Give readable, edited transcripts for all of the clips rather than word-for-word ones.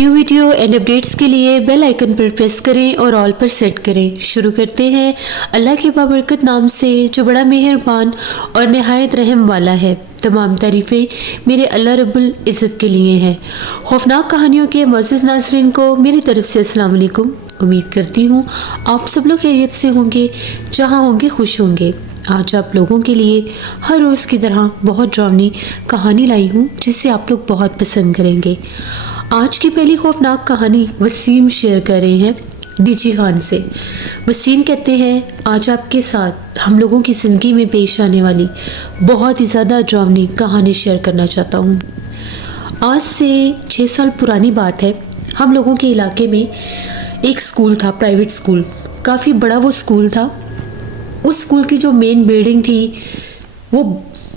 New video and updates के लिए bell icon पर प्रेस करें और ऑल पर सेट करें। शुरू करते हैं अल्लाह के बाबरकत नाम से जो बड़ा मेहरबान और नहायत रहम वाला है। तमाम तारीफ़ें मेरे अल्लाह रब्बुल इज़्ज़त के लिए हैं। खौफनाक कहानियों के मुअज़्ज़िज़ नाज़रीन को मेरी तरफ से अस्सलाम वालेकुम। उम्मीद करती हूँ आप सब लोग खैरियत से होंगे, जहाँ होंगे खुश होंगे। आज आप लोगों के लिए हर रोज़ की तरह बहुत डरावनी कहानी लाई हूँ जिसे आप लोग बहुत पसंद करेंगे। आज की पहली खौफनाक कहानी वसीम शेयर कर रहे हैं डीजी खान से। वसीम कहते हैं, आज आपके साथ हम लोगों की ज़िंदगी में पेश आने वाली बहुत ही ज़्यादा डरावनी कहानी शेयर करना चाहता हूँ। आज से 6 साल पुरानी बात है। हम लोगों के इलाके में एक स्कूल था, प्राइवेट स्कूल, काफ़ी बड़ा वो स्कूल था। उस स्कूल की जो मेन बिल्डिंग थी वो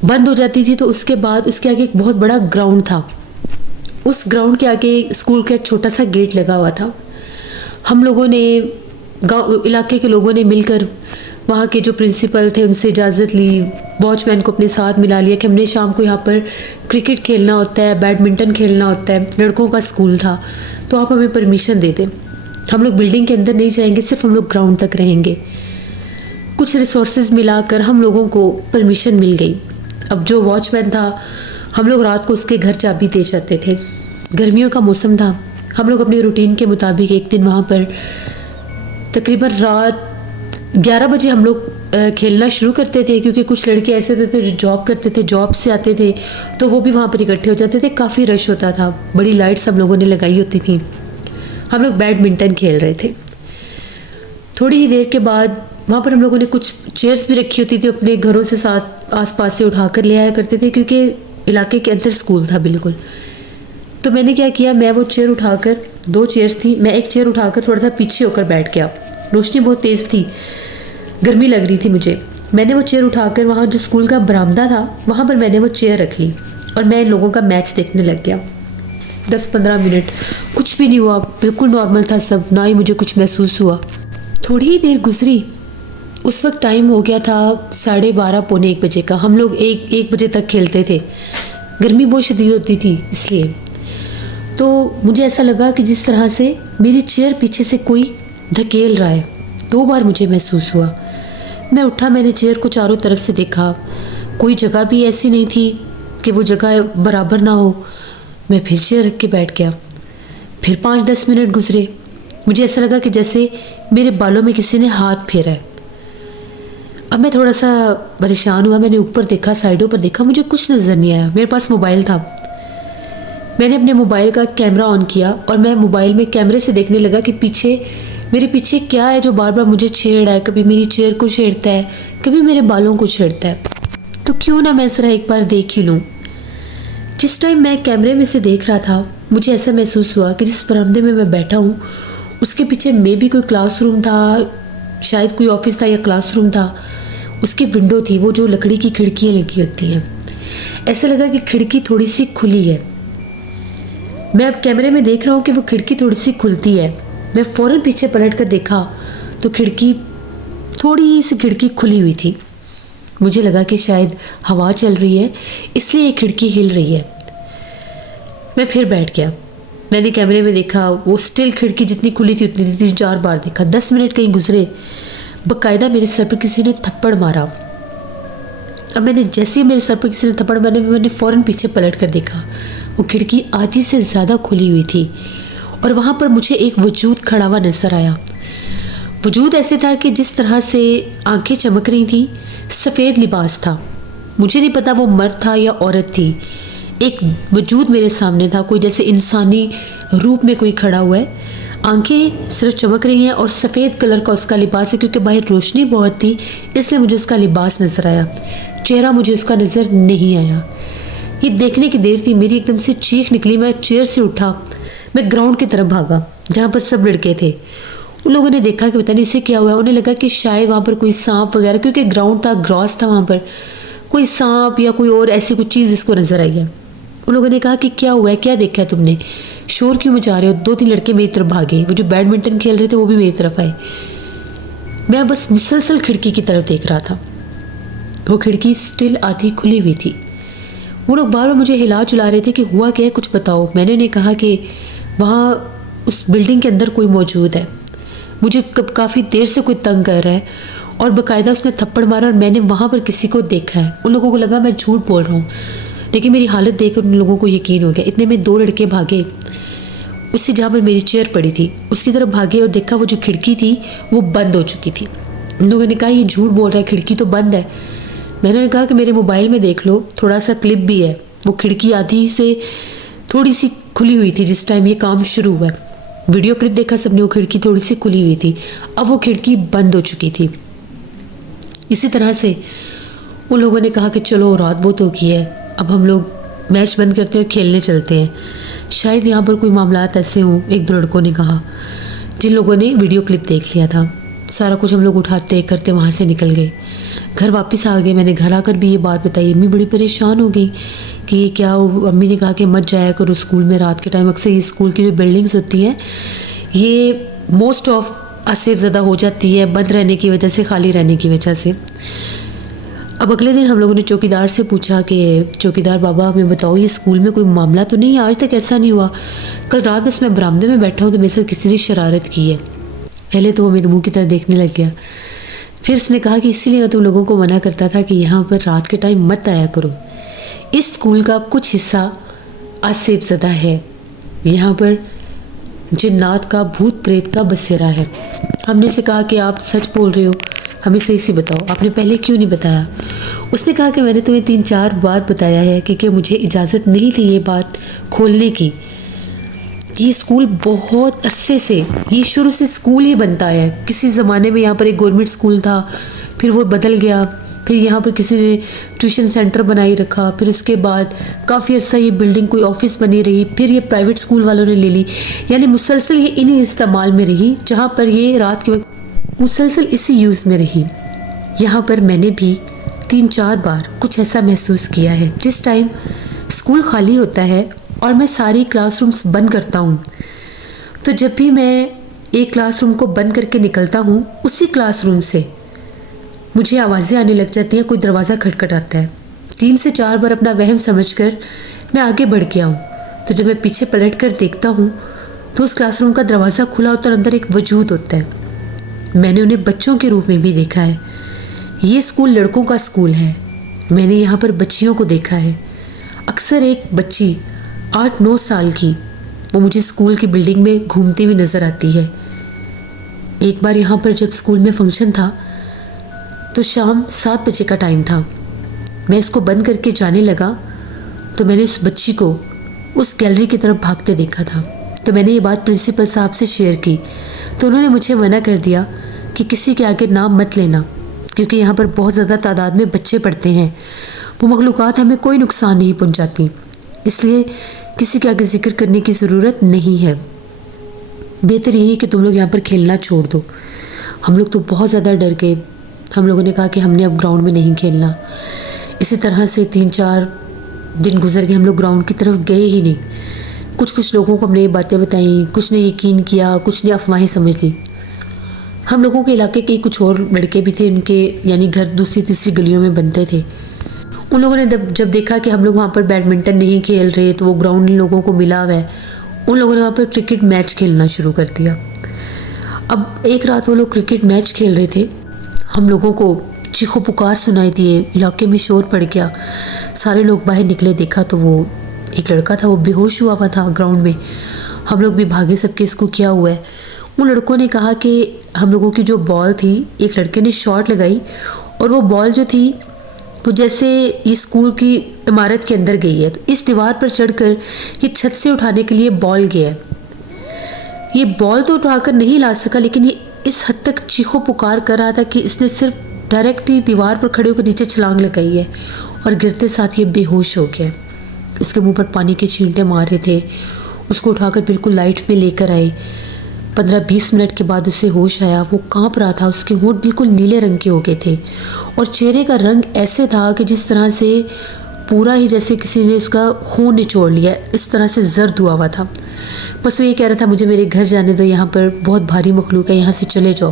बंद हो जाती थी, तो उसके बाद उसके आगे एक बहुत बड़ा ग्राउंड था। उस ग्राउंड के आगे स्कूल का एक छोटा सा गेट लगा हुआ था। हम लोगों ने, गाँव इलाके के लोगों ने मिलकर वहाँ के जो प्रिंसिपल थे उनसे इजाज़त ली, वॉचमैन को अपने साथ मिला लिया कि हमने शाम को यहाँ पर क्रिकेट खेलना होता है, बैडमिंटन खेलना होता है, लड़कों का स्कूल था, तो आप हमें परमिशन दे दें। हम लोग बिल्डिंग के अंदर नहीं जाएंगे, सिर्फ हम लोग ग्राउंड तक रहेंगे। कुछ रिसोर्सेज मिलाकर हम लोगों को परमिशन मिल गई। अब जो वॉचमैन था, हम लोग रात को उसके घर चाबी दे जाते थे। गर्मियों का मौसम था। हम लोग अपने रूटीन के मुताबिक एक दिन वहाँ पर तकरीबन रात 11 बजे हम लोग खेलना शुरू करते थे, क्योंकि कुछ लड़के ऐसे होते थे जो जॉब करते थे, जॉब से आते थे तो वो भी वहाँ पर इकट्ठे हो जाते थे। काफ़ी रश होता था, बड़ी लाइट्स हम लोगों ने लगाई होती थी। हम लोग बैडमिंटन खेल रहे थे। थोड़ी ही देर के बाद वहाँ पर हम लोगों ने कुछ चेयर्स भी रखी होती थी, अपने घरों से आस पास से उठा कर ले आया करते थे, क्योंकि इलाके के अंदर स्कूल था बिल्कुल। तो मैंने क्या किया, मैं वो चेयर उठाकर, 2 चेयर्स थी, मैं एक चेयर उठाकर थोड़ा सा पीछे होकर बैठ गया। रोशनी बहुत तेज़ थी, गर्मी लग रही थी मुझे। मैंने वो चेयर उठाकर वहाँ जो स्कूल का बरामदा था वहाँ पर मैंने वो चेयर रख ली और मैं इन लोगों का मैच देखने लग गया। 10-15 मिनट कुछ भी नहीं हुआ, बिल्कुल नॉर्मल था सब, ना ही मुझे कुछ महसूस हुआ। थोड़ी ही देर गुजरी, उस वक्त टाइम हो गया था 12:30 पौने 1 बजे का। हम लोग एक बजे तक खेलते थे, गर्मी बहुत शदीद होती थी इसलिए। तो मुझे ऐसा लगा कि जिस तरह से मेरी चेयर पीछे से कोई धकेल रहा है। 2 बार मुझे महसूस हुआ। मैं उठा, मैंने चेयर को चारों तरफ से देखा, कोई जगह भी ऐसी नहीं थी कि वो जगह बराबर ना हो। मैं फिर चेयर रख के बैठ गया। फिर 5-10 मिनट गुजरे, मुझे ऐसा लगा कि जैसे मेरे बालों में किसी ने हाथ फेरा है। अब मैं थोड़ा सा परेशान हुआ, मैंने ऊपर देखा, साइडों पर देखा, मुझे कुछ नज़र नहीं आया। मेरे पास मोबाइल था, मैंने अपने मोबाइल का कैमरा ऑन किया और मैं मोबाइल में कैमरे से देखने लगा कि मेरे पीछे क्या है जो बार बार मुझे छेड़ रहा है। कभी मेरी चेयर को छेड़ता है, कभी मेरे बालों को छेड़ता है। तो क्यों ना मैं ज़रा एक बार देख ही लूँ। जिस टाइम मैं कैमरे में से देख रहा था, मुझे ऐसा महसूस हुआ कि जिस बरामदे में मैं बैठा हूँ उसके पीछे मे भी कोई क्लासरूम था, शायद कोई ऑफिस था या क्लासरूम था। उसकी विंडो थी, वो जो लकड़ी की खिड़कियाँ लगी होती हैं। ऐसा लगा कि खिड़की थोड़ी सी खुली है। मैं अब कैमरे में देख रहा हूँ कि वो खिड़की थोड़ी सी खुलती है। मैं फ़ौरन पीछे पलट कर देखा तो थोड़ी सी खिड़की खुली हुई थी। मुझे लगा कि शायद हवा चल रही है इसलिए ये खिड़की हिल रही है। मैं फिर बैठ गया। मैंने कैमरे में देखा, वो स्टिल खिड़की जितनी खुली थी उतनी थी। 4 बार देखा। 10 मिनट कहीं गुजरे, बाकायदा मेरे सर पर किसी ने थप्पड़ मारा। अब मैंने जैसे ही मेरे सर पर किसी ने थप्पड़ मारा, मैंने फ़ौरन पीछे पलट कर देखा। वो खिड़की आधी से ज़्यादा खुली हुई थी और वहाँ पर मुझे एक वजूद खड़ा हुआ नज़र आया। वजूद ऐसे था कि जिस तरह से आंखें चमक रही थी, सफ़ेद लिबास था। मुझे नहीं पता वो मर्द था या औरत थी। एक वजूद मेरे सामने था, कोई जैसे इंसानी रूप में कोई खड़ा हुआ है। आंखें सिर्फ चमक रही हैं और सफ़ेद कलर का उसका लिबास है, क्योंकि बाहर रोशनी बहुत थी इसलिए मुझे उसका लिबास नज़र आया। चेहरा मुझे उसका नज़र नहीं आया। ये देखने की देर थी, मेरी एकदम से चीख निकली। मैं चेयर से उठा, मैं ग्राउंड की तरफ भागा जहाँ पर सब लड़के थे। उन लोगों ने देखा कि पता नहीं इसे क्या हुआ है। उन्हें लगा कि शायद वहाँ पर कोई सांप वगैरह, क्योंकि ग्राउंड था, ग्रॉस था, वहाँ पर कोई सांप या कोई और ऐसी कुछ चीज़ इसको नज़र आई है। उन लोगों ने कहा कि क्या हुआ है, क्या देखा है तुमने, शोर क्यों मचा रहे हो। 2-3 लड़के मेरी तरफ भागे। वो जो बैडमिंटन खेल रहे थे वो भी मेरी तरफ आए। मैं बस मुसलसल खिड़की की तरफ देख रहा था। वो खिड़की स्टिल आधी खुली हुई थी। वो लोग बार बार मुझे हिला चुला रहे थे कि हुआ क्या है, कुछ बताओ। मैंने उन्हें कहा कि वहाँ उस बिल्डिंग के अंदर कोई मौजूद है। मुझे काफ़ी देर से कोई तंग कर रहा है और बाकायदा उसने थप्पड़ मारा और मैंने वहाँ पर किसी को देखा है। उन लोगों को लगा मैं झूठ बोल रहा हूँ, लेकिन मेरी हालत देखकर उन लोगों को यकीन हो गया। इतने में 2 लड़के भागे, उससे जहाँ पर मेरी चेयर पड़ी थी उसकी तरफ भागे और देखा वो जो खिड़की थी वो बंद हो चुकी थी। उन लोगों ने कहा ये झूठ बोल रहा है, खिड़की तो बंद है। मैंने कहा कि मेरे मोबाइल में देख लो, थोड़ा सा क्लिप भी है, वो खिड़की आधी से थोड़ी सी खुली हुई थी जिस टाइम ये काम शुरू हुआ। वीडियो क्लिप देखा सबने, वो खिड़की थोड़ी सी खुली हुई थी, अब वो खिड़की बंद हो चुकी थी। इसी तरह से उन लोगों ने कहा कि चलो रात बहुत हो गई है, अब हम लोग मैच बंद करते हैं और खेलने चलते हैं, शायद यहाँ पर कोई मामलात ऐसे हों। एक 2 लड़कों ने कहा जिन लोगों ने वीडियो क्लिप देख लिया था। सारा कुछ हम लोग उठाते करते वहाँ से निकल गए, घर वापस आ गए। मैंने घर आकर भी ये बात बताई, अम्मी बड़ी परेशान हो गई कि ये क्या। अम्मी ने कहा कि मत जाया करो स्कूल में रात के टाइम, अक्सर ये स्कूल की जो बिल्डिंग्स होती हैं ये मोस्ट ऑफ असेफ ज़्यादा हो जाती है बंद रहने की वजह से, खाली रहने की वजह से। अब अगले दिन हम लोगों ने चौकीदार से पूछा कि चौकीदार बाबा हमें बताओ ये स्कूल में कोई मामला तो नहीं, आज तक ऐसा नहीं हुआ। कल रात बस मैं बरामदे में बैठा हूँ तो मेरे साथ किसी ने शरारत की है। पहले तो वो मेरे मुंह की तरह देखने लग गया, फिर उसने कहा कि इसीलिए मैं तुम लोगों को मना करता था कि यहाँ पर रात के टाइम मत आया करो। इस स्कूल का कुछ हिस्सा आसेब ज़दा है, यहाँ पर जिन्नात का भूत प्रेत का बसेरा है। हमने से कहा कि आप सच बोल रहे हो, हमें सही से बताओ, आपने पहले क्यों नहीं बताया। उसने कहा कि मैंने तुम्हें 3-4 बार बताया है कि मुझे इजाज़त नहीं थी ये बात खोलने की। ये स्कूल बहुत अरसे से, ये शुरू से स्कूल ही बनता है। किसी ज़माने में यहाँ पर एक गवर्नमेंट स्कूल था, फिर वो बदल गया, फिर यहाँ पर किसी ने ट्यूशन सेंटर बनाई रखा, फिर उसके बाद काफ़ी अर्सा ये बिल्डिंग कोई ऑफिस बनी रही, फिर ये प्राइवेट स्कूल वालों ने ले ली। यानी मुसलसल ये इन्हीं इस्तेमाल में रही, जहाँ पर ये रात के वक्त मुसलसल इसी यूज़ में रही। यहाँ पर मैंने भी 3-4 बार कुछ ऐसा महसूस किया है। जिस टाइम स्कूल खाली होता है और मैं सारी क्लासरूम्स बंद करता हूँ, तो जब भी मैं एक क्लासरूम को बंद करके निकलता हूँ, उसी क्लासरूम से मुझे आवाज़ें आने लग जाती हैं, कोई दरवाज़ा खटखटाता है। 3 से 4 बार अपना वहम समझकर मैं आगे बढ़ गया हूँ, तो जब मैं पीछे पलट कर देखता हूँ तो उस क्लासरूम का दरवाज़ा खुला होता है और अंदर एक वजूद होता है। मैंने उन्हें बच्चों के रूप में भी देखा है। ये स्कूल लड़कों का स्कूल है, मैंने यहाँ पर बच्चियों को देखा है। अक्सर एक बच्ची 8-9 साल की वो मुझे स्कूल की बिल्डिंग में घूमती हुई नज़र आती है। एक बार यहाँ पर जब स्कूल में फंक्शन था तो शाम 7 बजे का टाइम था। मैं इसको बंद करके जाने लगा तो मैंने उस बच्ची को उस गैलरी की तरफ भागते देखा था। तो मैंने ये बात प्रिंसिपल साहब से शेयर की तो उन्होंने मुझे मना कर दिया कि किसी के आगे नाम मत लेना, क्योंकि यहाँ पर बहुत ज़्यादा तादाद में बच्चे पढ़ते हैं, वो मखलूक़ात हमें कोई नुकसान नहीं पहुँचाती, इसलिए किसी के आगे जिक्र करने की ज़रूरत नहीं है। बेहतर यही कि तुम लोग यहाँ पर खेलना छोड़ दो। हम लोग तो बहुत ज़्यादा डर गए। हम लोगों ने कहा कि हमने अब ग्राउंड में नहीं खेलना। इसी तरह से 3-4 दिन गुजर गए, हम लोग ग्राउंड की तरफ गए ही नहीं। कुछ लोगों को हमने ये बातें बताई, कुछ ने यकीन किया, कुछ ने अफवाहें समझ ली। हम लोगों के इलाके के कुछ और लड़के भी थे, उनके यानी घर दूसरी-तीसरी गलियों में बनते थे। उन लोगों ने जब देखा कि हम लोग वहाँ पर बैडमिंटन नहीं खेल रहे तो वो ग्राउंड इन लोगों को मिला हुआ है, उन लोगों ने वहाँ पर क्रिकेट मैच खेलना शुरू कर दिया। अब एक रात वो लोग क्रिकेट मैच खेल रहे थे, हम लोगों को चीखो पुकार सुनाई दिए, इलाके में शोर पड़ गया। सारे लोग बाहर निकले, देखा तो वो एक लड़का था, वो बेहोश हुआ था ग्राउंड में। हम लोग भी भागे, सबके इसको क्या हुआ है। उन लड़कों ने कहा कि हम लोगों की जो बॉल थी, एक लड़के ने शॉट लगाई और वो बॉल जो थी वो जैसे ये स्कूल की इमारत के अंदर गई है, तो इस दीवार पर चढ़कर ये छत से उठाने के लिए बॉल गया है। ये बॉल तो उठाकर नहीं ला सका, लेकिन ये इस हद तक चीखो पुकार कर रहा था कि इसने सिर्फ डायरेक्ट ही दीवार पर खड़े होकर नीचे छलांग लगाई है और गिरते साथ ये बेहोश हो गया। उसके मुंह पर पानी के छींटे मार रहे थे। उसको उठाकर बिल्कुल लाइट में लेकर आए। 15-20 मिनट के बाद उसे होश आया। वो कांप रहा था, उसके होंठ बिल्कुल नीले रंग के हो गए थे और चेहरे का रंग ऐसे था कि जिस तरह से पूरा ही जैसे किसी ने उसका खून निचोड़ लिया, इस तरह से जर्द हुआ था। बस वो ये कह रहा था मुझे मेरे घर जाने दो, यहाँ पर बहुत भारी मखलूक है, यहाँ से चले जाओ,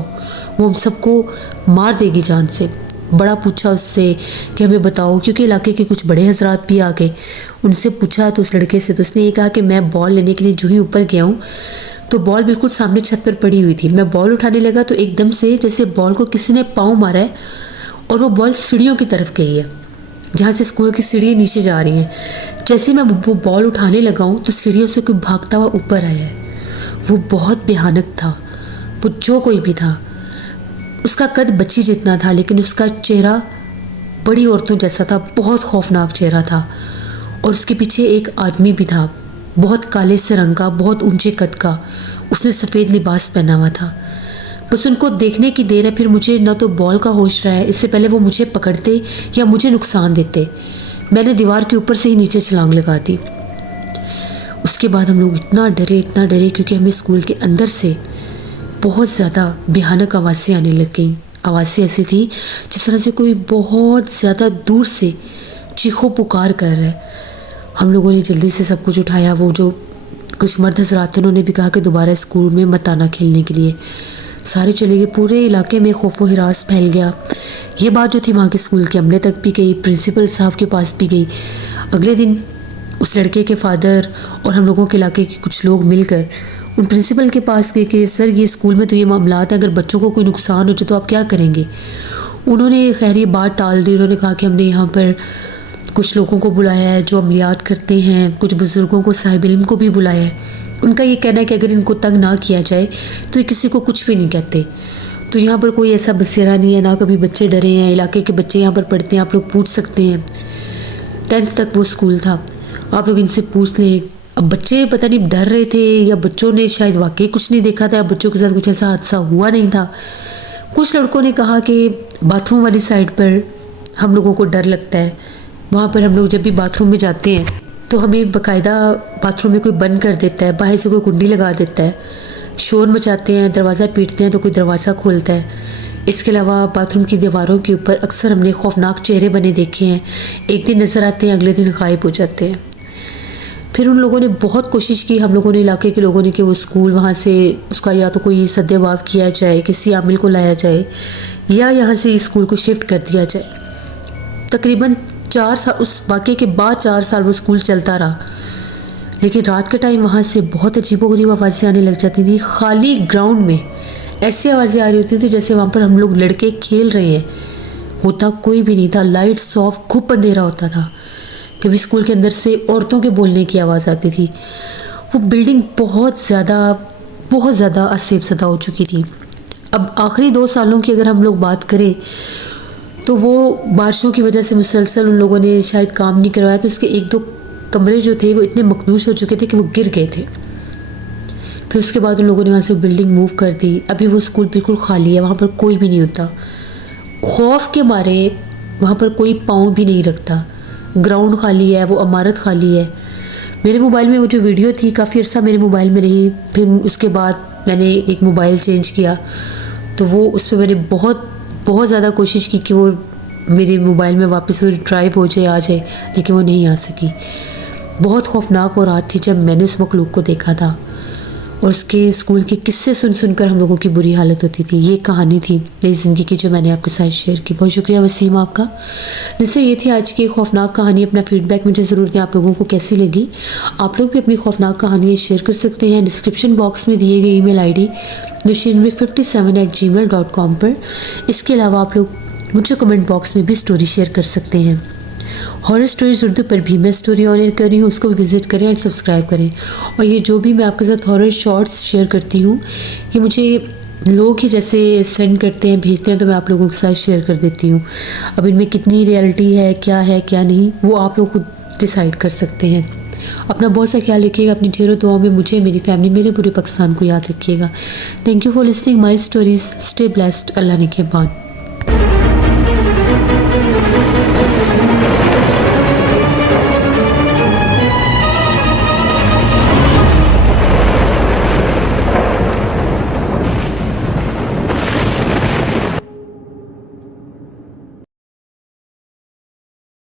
वो हम सबको मार देगी जान से। बड़ा पूछा उससे कि हमें बताओ, क्योंकि इलाके के कुछ बड़े हजरात भी आ गए। उनसे पूछा तो उस लड़के से, तो उसने ये कहा कि मैं बॉल लेने के लिए जो ही ऊपर गया हूँ तो बॉल बिल्कुल सामने छत पर पड़ी हुई थी। मैं बॉल उठाने लगा तो एकदम से जैसे बॉल को किसी ने पाँव मारा है और वो बॉल सीढ़ियों की तरफ गई है, जहाँ से स्कूल की सीढ़ियाँ नीचे जा रही हैं। जैसे मैं वो बॉल उठाने लगा हूँ तो सीढ़ियों से कोई भागता हुआ ऊपर आया है। वो बहुत भयानक था। वो जो कोई भी था, उसका कद बच्ची जितना था, लेकिन उसका चेहरा बड़ी औरतों जैसा था, बहुत खौफनाक चेहरा था। और उसके पीछे एक आदमी भी था, बहुत काले से रंग का, बहुत ऊंचे कद का। उसने सफ़ेद लिबास पहना हुआ था। बस उनको देखने की देर है, फिर मुझे ना तो बॉल का होश रहा है, इससे पहले वो मुझे पकड़ते या मुझे नुकसान देते। मैंने दीवार के ऊपर से ही नीचे छलांग लगा दी। उसके बाद हम लोग इतना डरे क्योंकि हमें स्कूल के अंदर से बहुत ज़्यादा भयानक आवाज़ें आने लग गई। आवाज़ें ऐसी थी जिस तरह से कोई बहुत ज़्यादा दूर से चीखो पुकार कर रहा है। हम लोगों ने जल्दी से सब कुछ उठाया। वो जो कुछ मर्द हज़रात थे उन्होंने भी कहा कि दोबारा स्कूल में मत आना खेलने के लिए। सारे चले गए। पूरे इलाके में खौफ व हिरास फैल गया। ये बात जो थी वहाँ के स्कूल के अमले तक भी गई, प्रिंसिपल साहब के पास भी गई। अगले दिन उस लड़के के फादर और हम लोगों के इलाके के कुछ लोग मिलकर उन प्रिंसिपल के पास गए कि सर ये स्कूल में तो ये मामलात है, अगर बच्चों को कोई नुकसान हो जाए तो आप क्या करेंगे। उन्होंने खैर ये बात टाल दी। उन्होंने कहा कि हमने यहाँ पर कुछ लोगों को बुलाया है जो अमलियात करते हैं, कुछ बुज़ुर्गों को, साहिब इल्म को भी बुलाया है। उनका ये कहना है कि अगर इनको तंग ना किया जाए तो ये किसी को कुछ भी नहीं कहते। तो यहाँ पर कोई ऐसा बसेरा नहीं है, ना कभी बच्चे डरे हैं। इलाके के बच्चे यहाँ पर पढ़ते हैं, आप लोग पूछ सकते हैं। 10th तक वो स्कूल था, आप लोग इनसे पूछ लें। अब बच्चे पता नहीं डर रहे थे या बच्चों ने शायद वाकई कुछ नहीं देखा था, या बच्चों के साथ कुछ ऐसा हादसा हुआ नहीं था। कुछ लड़कों ने कहा कि बाथरूम वाली साइड पर हम लोगों को डर लगता है। वहाँ पर हम लोग जब भी बाथरूम में जाते हैं तो हमें बाकायदा बाथरूम में कोई बंद कर देता है, बाहर से कोई कुंडी लगा देता है। शोर मचाते हैं, दरवाज़ा पीटते हैं तो कोई दरवाज़ा खोलता है। इसके अलावा बाथरूम की दीवारों के ऊपर अक्सर हमने खौफनाक चेहरे बने देखे हैं। एक दिन नज़र आते हैं, अगले दिन गायब हो जाते हैं। फिर उन लोगों ने बहुत कोशिश की, हम लोगों ने, इलाके के लोगों ने, कि वो स्कूल वहाँ से उसका या तो कोई सद्देबाब किया जाए, किसी आमिल को लाया जाए, या यहाँ से स्कूल को शिफ्ट कर दिया जाए। तकरीबन 4 साल, उस वाक़े के बाद 4 साल वो स्कूल चलता रहा। लेकिन रात के टाइम वहाँ से बहुत अजीबोगरीब आवाज़ें आने लग जाती थी। खाली ग्राउंड में ऐसी आवाज़ें आ रही होती थी जैसे वहाँ पर हम लोग लड़के खेल रहे हैं। होता कोई भी नहीं था, लाइट्स ऑफ, खूब अंधेरा होता था। कभी स्कूल के अंदर से औरतों के बोलने की आवाज़ आती थी। वो बिल्डिंग बहुत ज़्यादा असेबसदा हो चुकी थी। अब आखिरी 2 सालों की अगर हम लोग बात करें तो वो बारिशों की वजह से मुसलसल उन लोगों ने शायद काम नहीं करवाया, तो उसके 1-2 कमरे जो थे वो इतने मखदूश हो चुके थे कि वो गिर गए थे। फिर उसके बाद उन लोगों ने वहाँ से बिल्डिंग मूव कर दी। अभी वो स्कूल बिल्कुल खाली है, वहाँ पर कोई भी नहीं होता। खौफ के मारे वहाँ पर कोई पाँव भी नहीं रखता। ग्राउंड खाली है, वो इमारत खाली है। मेरे मोबाइल में वो जो वीडियो थी काफ़ी अर्सा मेरे मोबाइल में रही। फिर उसके बाद मैंने एक मोबाइल चेंज किया तो वो उस पर मैंने बहुत ज़्यादा कोशिश की कि वो मेरे मोबाइल में वापस वो ड्राइव हो जाए, आ जाए, लेकिन वो नहीं आ सकी। बहुत खौफनाक वो रात थी जब मैंने उस मखलूक को देखा था और उसके स्कूल के किस्से सुनकर हम लोगों की बुरी हालत होती थी। ये कहानी थी मेरी ज़िंदगी की जो मैंने आपके साथ शेयर की। बहुत शुक्रिया वसीम आपका। जिससे ये थी आज की खौफनाक कहानी। अपना फीडबैक मुझे ज़रूर दें, आप लोगों को कैसी लगी। आप लोग भी अपनी खौफनाक कहानियाँ शेयर कर सकते हैं डिस्क्रिप्शन बॉक्स में दिए गए ईमेल ID nushinvik57@gmail.com पर। इसके अलावा आप लोग मुझे कमेंट बॉक्स में भी स्टोरी शेयर कर सकते हैं। हॉरर स्टोरीज उर्दू पर भी मैं स्टोरी ऑन एयर कर रही हूँ, उसको भी विजिट करें और सब्सक्राइब करें। और ये जो भी मैं आपके साथ हॉरर शॉर्ट्स शेयर करती हूँ ये मुझे लोग ही जैसे सेंड करते हैं, भेजते हैं, तो मैं आप लोगों के साथ शेयर कर देती हूँ। अब इनमें कितनी रियलिटी है क्या नहीं, वो आप लोग खुद डिसाइड कर सकते हैं। अपना बहुत सा ख्याल रखिएगा। अपनी ढेरों दुआओं में मुझे, मेरी फैमिली, मेरे पूरे पाकिस्तान को याद रखिएगा। Thank you for listening my stories. Stay blessed. अल्लाह निगहबान।